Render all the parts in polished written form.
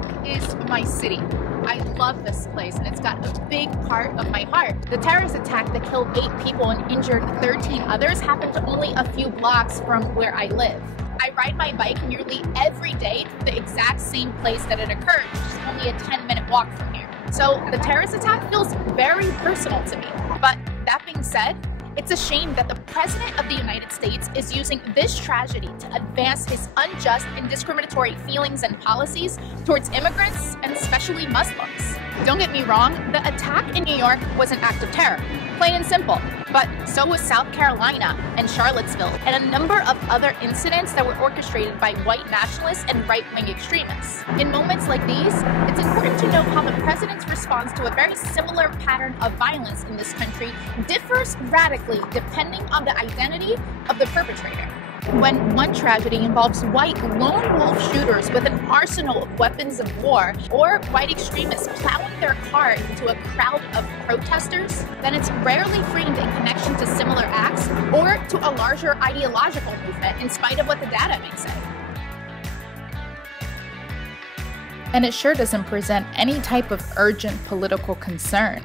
York is my city. I love this place and it's got a big part of my heart. The terrorist attack that killed 8 people and injured 13 others happened only a few blocks from where I live. I ride my bike nearly every day to the exact same place that it occurred, which is only a 10-minute walk from here. So the terrorist attack feels very personal to me. But that being said, it's a shame that the President of the United States is using this tragedy to advance his unjust and discriminatory feelings and policies towards immigrants and especially Muslims. Don't get me wrong, the attack in New York was an act of terror, plain and simple. But so was South Carolina and Charlottesville and a number of other incidents that were orchestrated by white nationalists and right-wing extremists. In moments like these, it's important to know how the president's response to a very similar pattern of violence in this country differs radically depending on the identity of the perpetrator. When one tragedy involves white lone wolf shooters with an arsenal of weapons of war, or white extremists plowing their car into a crowd of protesters, then it's rarely framed in connection to similar acts or to a larger ideological movement, in spite of what the data may say. And it sure doesn't present any type of urgent political concern.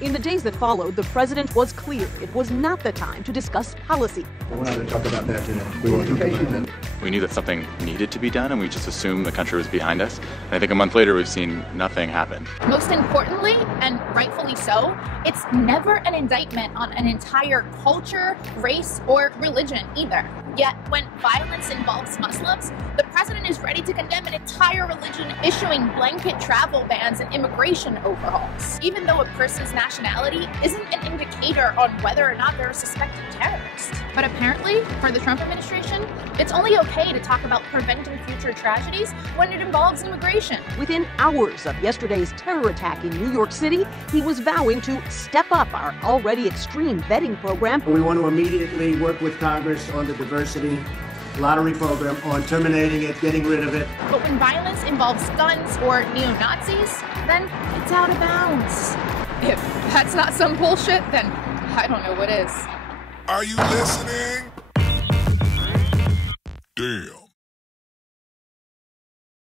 In the days that followed, the president was clear it was not the time to discuss policy. We're not going to talk about that today. We won't talk about that. We knew that something needed to be done, and we just assumed the country was behind us. And I think a month later, we've seen nothing happen. Most importantly, and rightfully so, it's never an indictment on an entire culture, race, or religion either. Yet, when violence involves Muslims, the president is ready to condemn an entire religion, issuing blanket travel bans and immigration overhauls, even though a person's nationality isn't an indicator on whether or not they're a suspected terrorist. But apparently, for the Trump administration, it's only okay to talk about preventing future tragedies when it involves immigration. Within hours of yesterday's terror attack in New York City, he was vowing to step up our already extreme vetting program. We want to immediately work with Congress on the diversity lottery program, on terminating it, getting rid of it. But when violence involves guns or neo-Nazis, then it's out of bounds. If that's not some bullshit, then I don't know what is. Are you listening? Damn.